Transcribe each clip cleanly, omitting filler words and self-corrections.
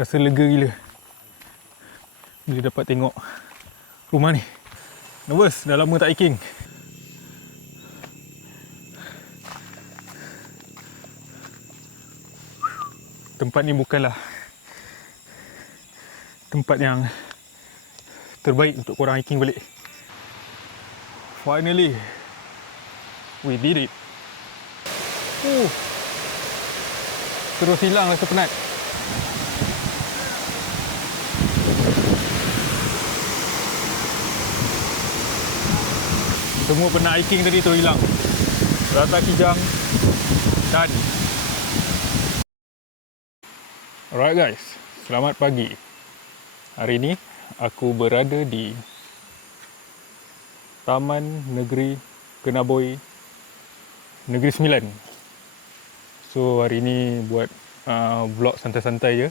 Rasa lega gila bila dapat tengok rumah ni. Nervous, dah lama tak hiking. Tempat ni bukanlah tempat yang terbaik untuk korang hiking balik. Finally, we did it. Terus hilang rasa penat. Semua penat hiking tadi terus hilang. Rata Kijang dan alright guys, selamat pagi. Hari ni aku berada di Taman Negeri Kenaboi Negeri Sembilan. So hari ni buat vlog santai-santai je.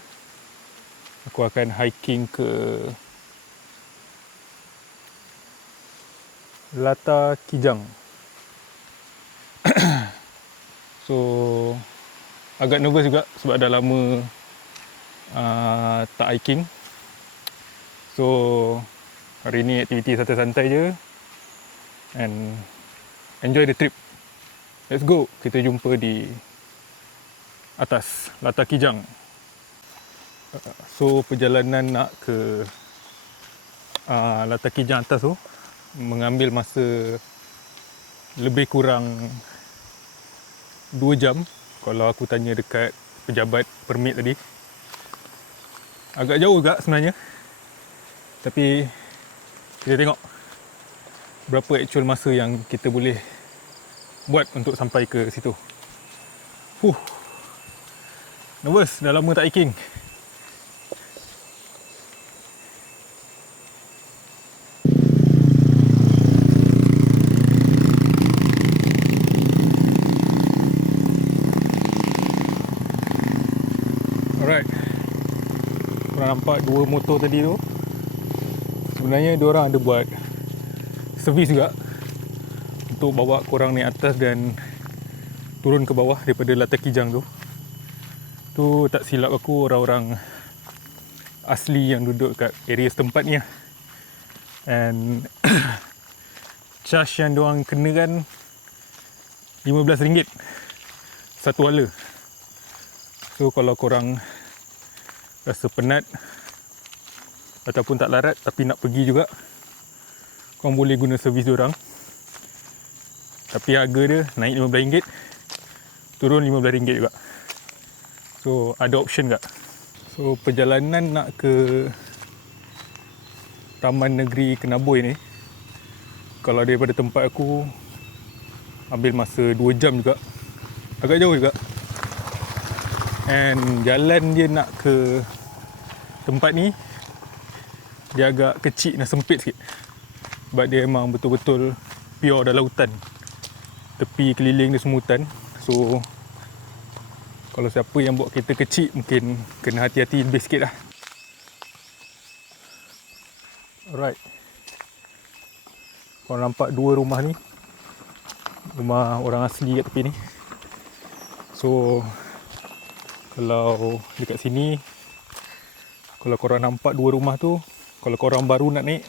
Aku akan hiking ke Lata Kijang. So agak nervous juga sebab dah lama tak hiking. So hari ni aktiviti santai-santai je and enjoy the trip. Let's go. Kita jumpa di atas Lata Kijang. So perjalanan nak ke Lata Kijang atas tu mengambil masa lebih kurang 2 jam kalau aku tanya dekat pejabat permit tadi. Agak jauh juga sebenarnya, tapi kita tengok berapa actual masa yang kita boleh buat untuk sampai ke situ. Nervous, dah lama tak hiking. Alright, korang nampak dua motor tadi tu. Sebenarnya diorang ada buat servis juga untuk bawa korang naik atas dan turun ke bawah daripada Lata Kijang tu. Tu tak silap aku orang-orang asli yang duduk kat area setempat ni lah. And charge yang diorang kenakan RM15 satu hala. So kalau korang rasa penat ataupun tak larat tapi nak pergi juga, korang boleh guna servis diorang. Tapi harga dia naik RM15, turun RM15 juga. So ada option tak? So perjalanan nak ke Taman Negeri Kenaboi ni, kalau daripada tempat aku ambil masa 2 jam juga. Agak jauh juga. And jalan dia nak ke tempat ni dia agak kecil dan sempit sikit. Sebab dia memang betul-betul pure dalam hutan. Tepi keliling dia semua hutan. So kalau siapa yang bawa kereta kecil mungkin kena hati-hati lebih sikit lah. Alright, korang nampak dua rumah ni, rumah orang asli kat tepi ni. So kalau dekat sini, kalau korang nampak dua rumah tu, kalau korang baru nak naik,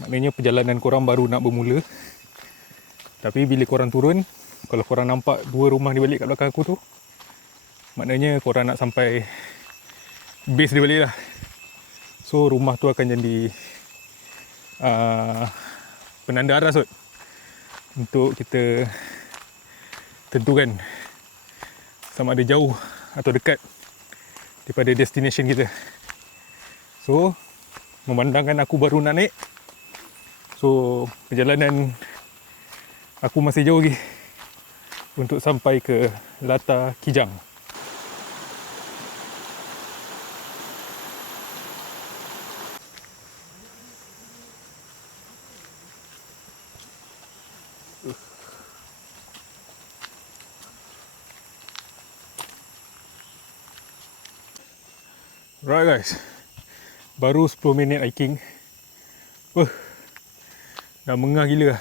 maknanya perjalanan korang baru nak bermula. Tapi bila korang turun, kalau korang nampak dua rumah ni balik kat belakang aku tu, maknanya korang nak sampai base dia balik lah. So rumah tu akan jadi penanda arah kot untuk kita tentukan sama ada jauh atau dekat daripada destination kita. So memandangkan aku baru nak naik, so perjalanan aku masih jauh lagi untuk sampai ke Lata Kijang. Right guys, baru 10 minit hiking. Dah mengah gila lah.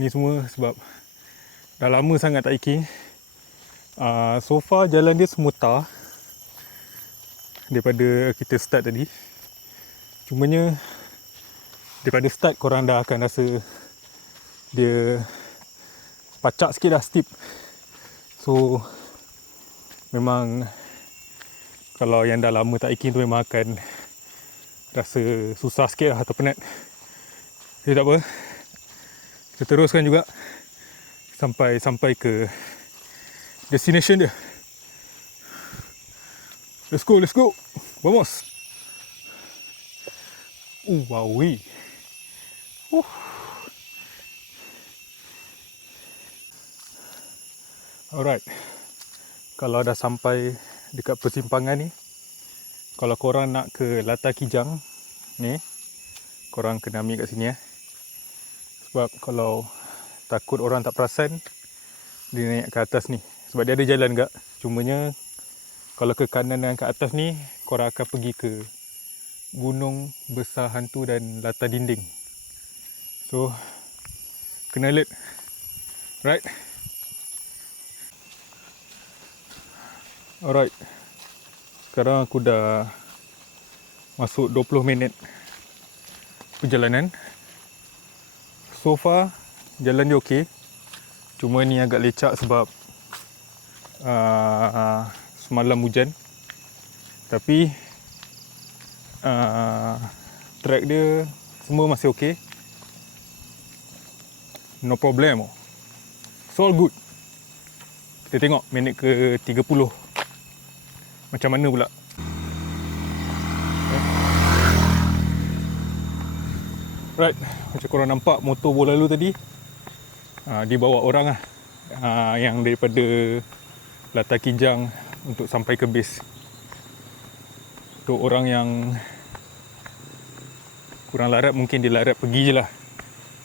Ni semua sebab dah lama sangat tak hiking. So far jalan dia semua tar. daripada kita start tadi. Cumanya daripada start korang dah akan rasa dia pacak sikit dah, steep. So memang kalau yang dah lama tak hiking tu memang akan rasa susah sikit lah atau penat. Jadi tak apa, kita teruskan juga sampai ke destination dia. Let's go, vamos. Wow wee. Alright, kalau dah sampai dekat persimpangan ni, kalau korang nak ke Latar Kijang ni, korang kena ambil kat sini sebab kalau takut orang tak perasan, dia naik ke atas ni. Sebab dia ada jalan gak, cumanya kalau ke kanan dan ke atas ni, korang akan pergi ke Gunung Besar Hantu dan Latar Dinding. So kena alert. Right. Alright, sekarang aku dah masuk 20 minit perjalanan. So far jalan dia okey, cuma ni agak lecak sebab semalam hujan. Tapi track dia semua masih okey, no problem. It's all good. Kita tengok minit ke 30 macam mana pula. Right, macam korang nampak motor bola lalu tadi, dia bawa orang yang daripada Latar Kijang untuk sampai ke base. Untuk orang yang kurang larat, mungkin dia larat pergi je lah.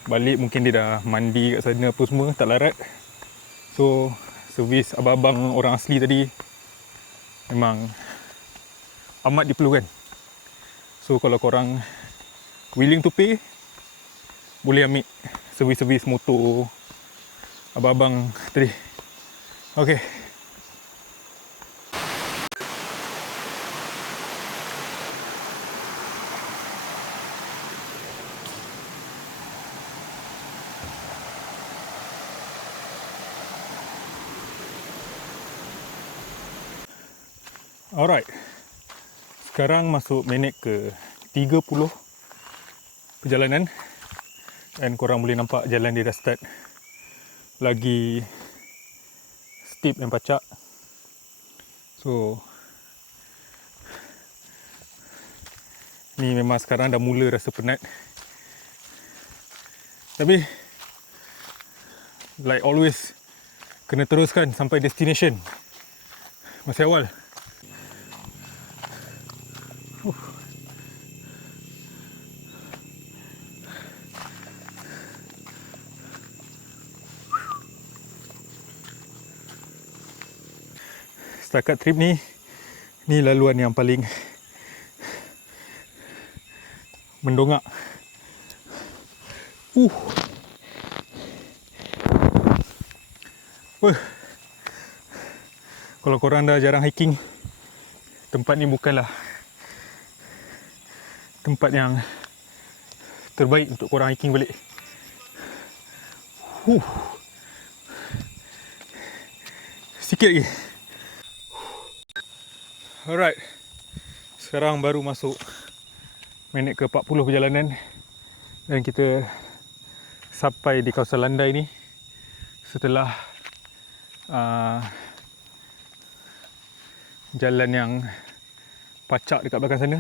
Balik mungkin dia dah mandi kat sana apa semua, tak larat. So servis abang-abang orang asli tadi memang amat diperlukan. So kalau korang willing to pay, boleh ambil servis-servis motor abang-abang tadi. Okay. Alright, sekarang masuk minit ke 30 perjalanan dan korang boleh nampak jalan dia dah start lagi steep dan pacak. So ni memang sekarang dah mula rasa penat, tapi like always kena teruskan sampai destination. Masih awal. Setakat trip ni laluan yang paling mendongak. Kalau korang dah jarang hiking, tempat ni bukanlah tempat yang terbaik untuk korang hiking balik. Sikit lagi. Alright, sekarang baru masuk minit ke 40 perjalanan dan kita sampai di kawasan landai ni setelah jalan yang pacak dekat belakang sana.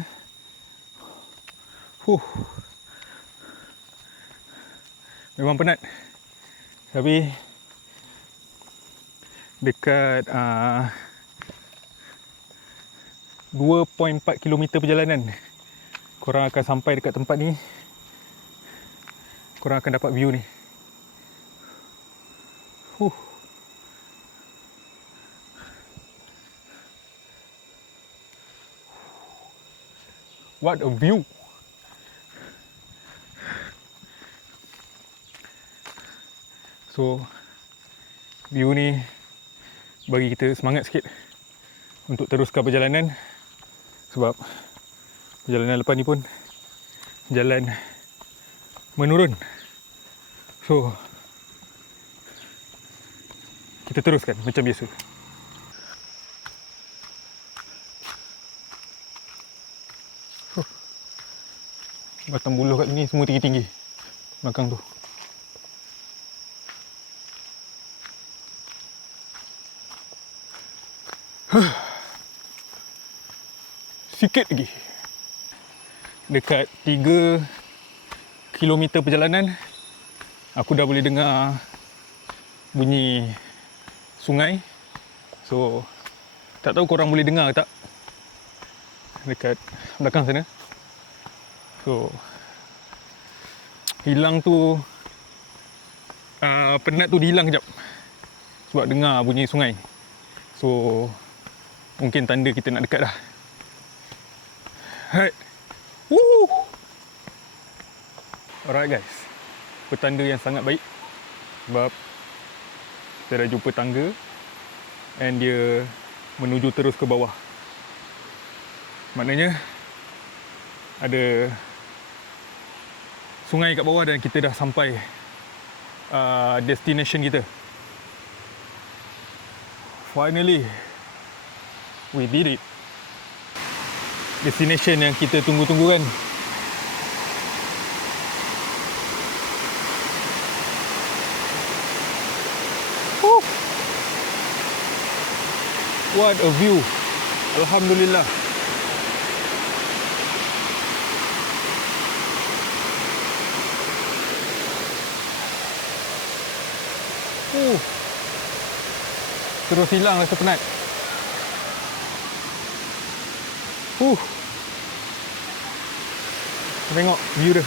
Memang penat, tapi dekat 2.4 km perjalanan korang akan sampai dekat tempat ni. Korang akan dapat view ni. What a view. So view ni bagi kita semangat sikit untuk teruskan perjalanan. Sebab perjalanan lepas ni pun jalan menurun. So kita teruskan macam biasa. Batang buluh kat sini semua tinggi-tinggi. Belakang tu. Sikit lagi. Dekat 3 kilometer perjalanan, aku dah boleh dengar bunyi sungai. So, tak tahu korang boleh dengar ke tak dekat belakang sana. So, hilang tu, penat tu dihilang kejap sebab dengar bunyi sungai. So, mungkin tanda kita nak dekat dah. Alright. Woo! Alright guys, petanda yang sangat baik sebab kita dah jumpa tangga and dia menuju terus ke bawah. Maknanya ada sungai kat bawah dan kita dah sampai destination kita. Finally, we did it. Destination yang kita tunggu-tunggu kan. What a view. Alhamdulillah. Terus hilang rasa penat. Tengok view dia.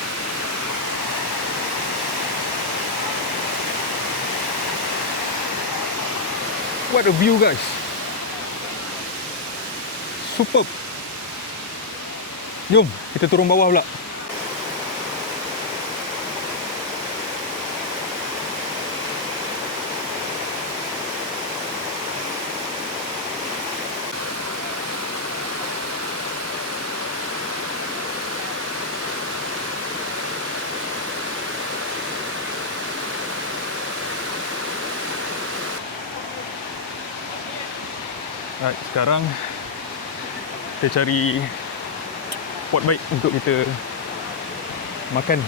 What a view guys. Superb. Jom kita turun bawah pula. Alright, sekarang kita cari spot baik untuk kita makan.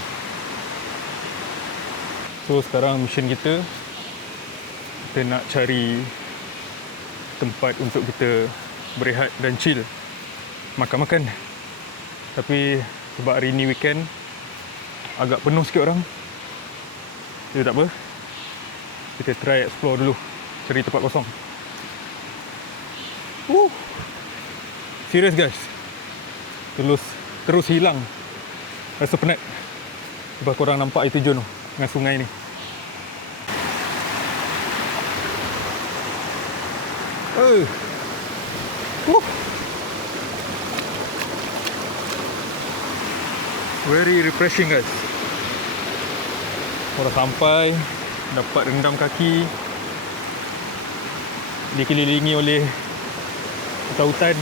So sekarang mission kita nak cari tempat untuk kita berehat dan chill, makan-makan. Tapi sebab hari ni weekend agak penuh sikit orang, jadi tak apa, kita try explore dulu, cari tempat kosong. Serius guys, terus hilang rasa penat lepas korang nampak air terjun tu dengan sungai ni. Very refreshing guys. Korang sampai dapat rendam kaki, dikelilingi oleh hutan-hutan.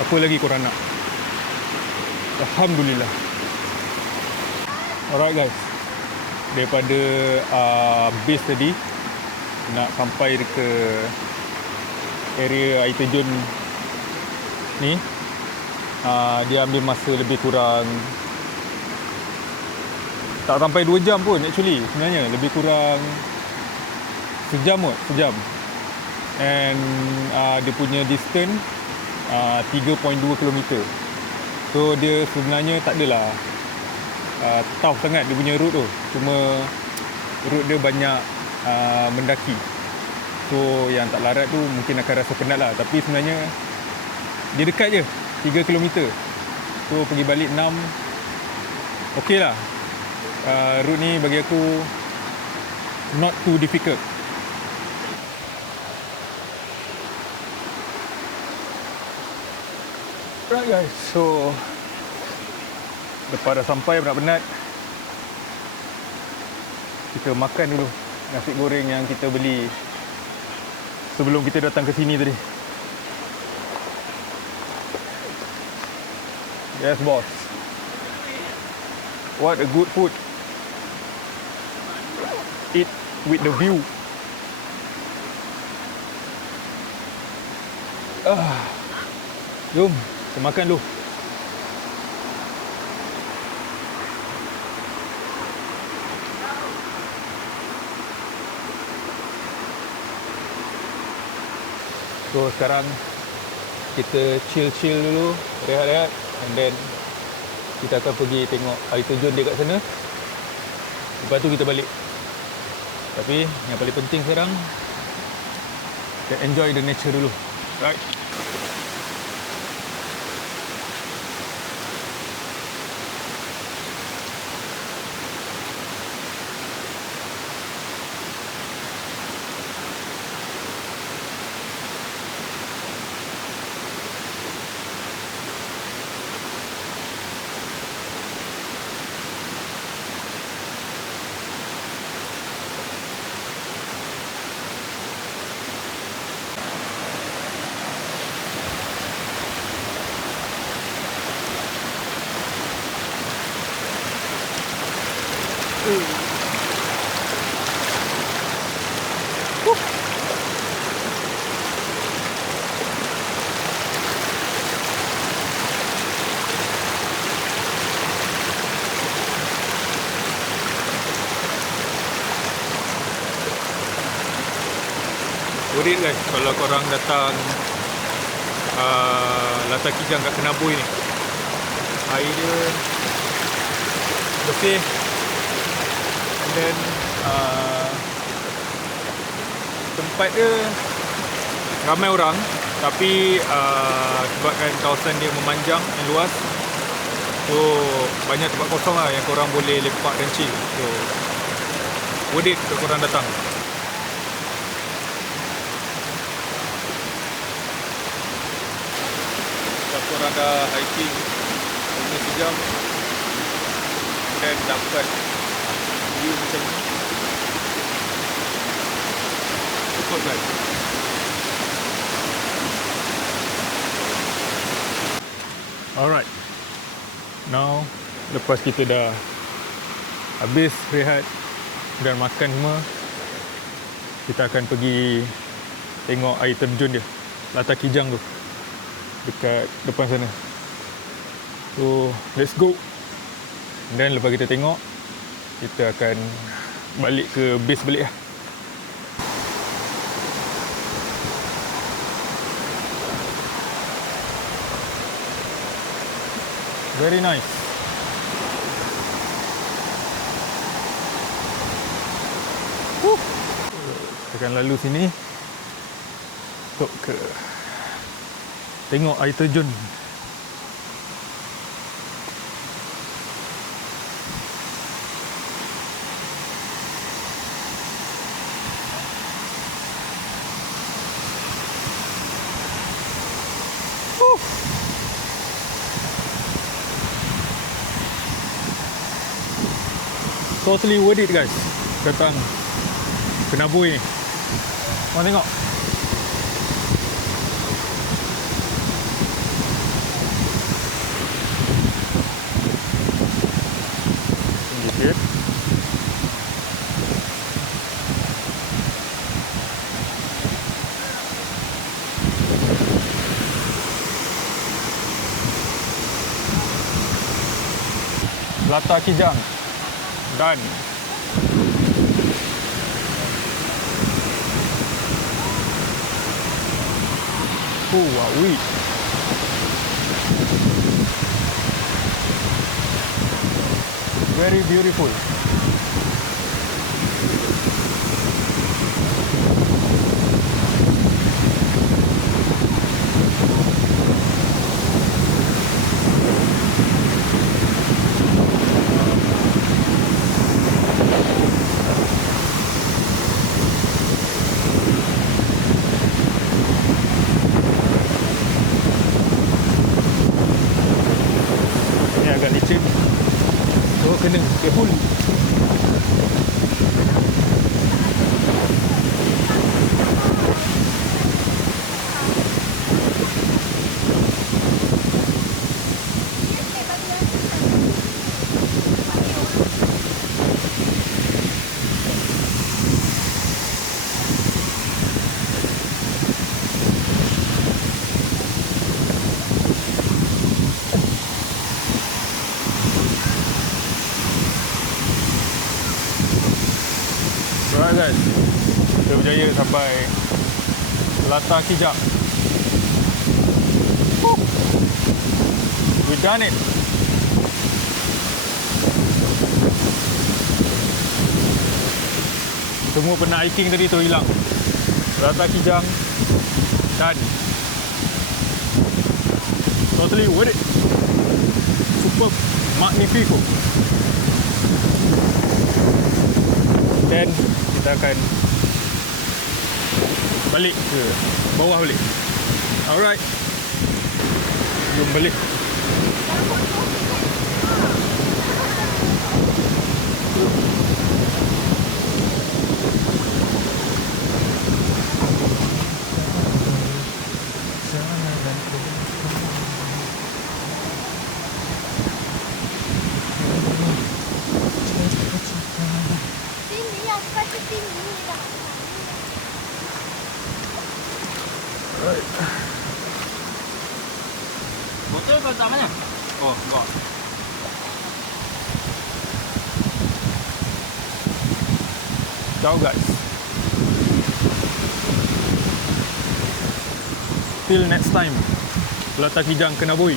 Apa lagi korang nak? Alhamdulillah. Alright guys, daripada base tadi nak sampai ke area air terjun ni, dia ambil masa lebih kurang tak sampai 2 jam pun actually. Sebenarnya lebih kurang sejam. And dia punya distance 3.2 km. So dia sebenarnya tak adalah tough sangat dia punya route tu. Cuma route dia banyak mendaki. So yang tak larat tu mungkin akan rasa penat lah. Tapi sebenarnya dia dekat je, 3 km. So pergi balik 6, okey lah. Route ni bagi aku not too difficult. Right guys, so lepas dah sampai penat-penat, kita makan dulu nasi goreng yang kita beli sebelum kita datang ke sini tadi. Yes, boss. What a good food. Eat with the view. Jom, kita makan dulu. So sekarang kita chill dulu, rehat-rehat, and then kita akan pergi tengok air terjun dia kat sana. Lepas tu kita balik. Tapi yang paling penting sekarang, kita enjoy the nature dulu. Right? Worth it guys kalau korang datang Latar Kijang kat Kenabui ni. Air dia bersih, and then tempat dia ramai orang, tapi sebabkan kawasan dia memanjang dan luas, so banyak tempat kosong lah yang korang boleh lepak dan chill. So worth it untuk korang datang. Korang dah hiking 5 jam dan dapat view macam ni, cukup guys. Alright, now lepas kita dah habis rehat dan makan semua, kita akan pergi tengok air terjun dia, Latar Kijang tu, dekat depan sana. So let's go. Dan lepas kita tengok, kita akan balik ke base balik lah. Very nice. Kita akan lalu sini untuk ke tengok air terjun. Totally worth it guys datang Kenabui ni. Korang tengok. Sikit. Latar Kijang dan Wawi. Very beautiful. Agak licin, so kena careful. berjaya sampai Latar Kijang. We done it. Semua penat hiking tadi tu hilang. Latar Kijang done. Totally worth it. Superb. Magnifico. Dan kita akan balik ke bawah balik. Alright. Jom balik. Botol kau letak mana? Oh, kau. Ciao guys. Till next time. Latar Kijang Kenabui.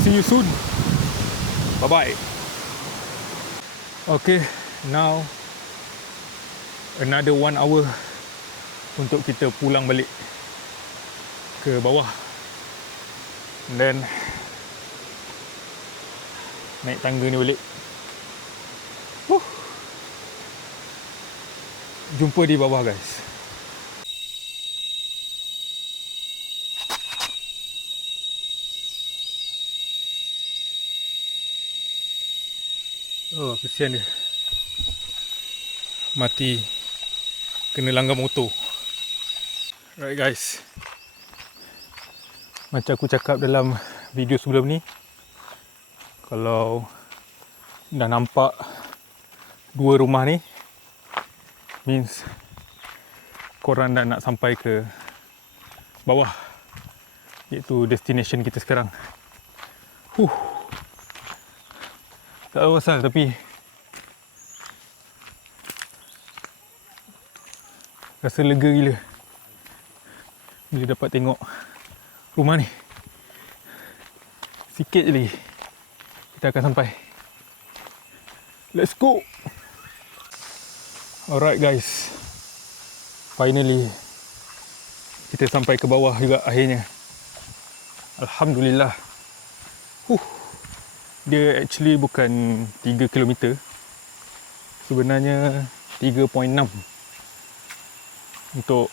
See you soon. Bye bye. Okay, now another 1 hour untuk kita pulang balik ke bawah. And then naik tangga ni balik. Jumpa di bawah guys. Oh, kesian dia. Mati kena langgar motor. Right guys. Macam aku cakap dalam video sebelum ni, kalau dah nampak dua rumah ni, means korang dah nak sampai ke bawah, iaitu destination kita sekarang. Tak tahu asal tapi rasa lega gila bila dapat tengok rumah ni. Sikit je lagi kita akan sampai. Let's go. Alright guys, finally kita sampai ke bawah juga akhirnya. Alhamdulillah. Dia actually bukan 3 km, sebenarnya 3.6 untuk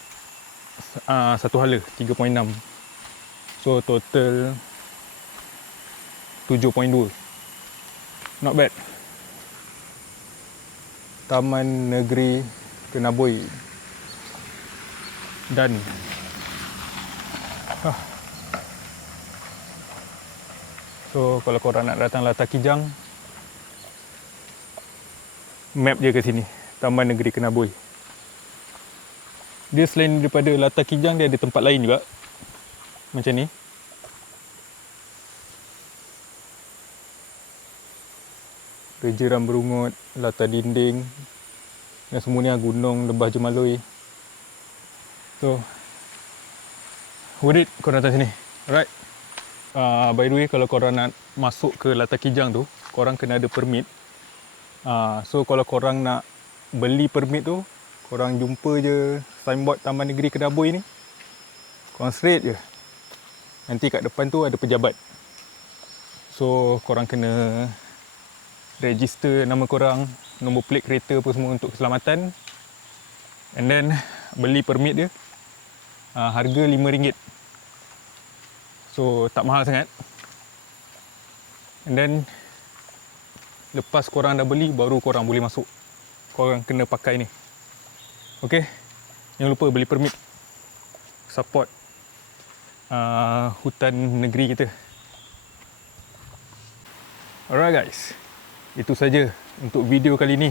satu hala, 3.6. So total 7.2. Not bad. Taman Negeri Kenabui dan so kalau korang nak datang Latar Kijang, map dia ke sini, Taman Negeri Kenabui. Dia selain daripada Latar Kijang, dia ada tempat lain juga macam ni. Reja Ramberungut, Latar Dinding, dan semua ni gunung Lebah Jemaloi. So worth it korang datang sini. Alright. By the way, kalau korang nak masuk ke Latar Kijang tu, korang kena ada permit. So kalau korang nak beli permit tu, korang jumpa je signboard Taman Negeri Kenabui ni, korang straight je. Nanti kat depan tu ada pejabat. So korang kena register nama korang, nombor plate kereta apa semua untuk keselamatan. And then beli permit dia. Harga RM5. So tak mahal sangat. And then lepas korang dah beli, baru korang boleh masuk. Korang kena pakai ni. Okay, jangan lupa beli permit. Support hutan negeri kita. Alright guys, itu saja untuk video kali ni,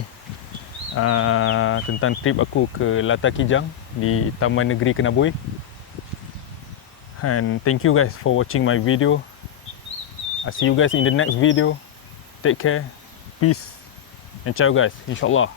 tentang trip aku ke Latar Kijang di Taman Negeri Kenabui. And thank you guys for watching my video. I'll see you guys in the next video. Take care, peace, and ciao guys, insyaAllah.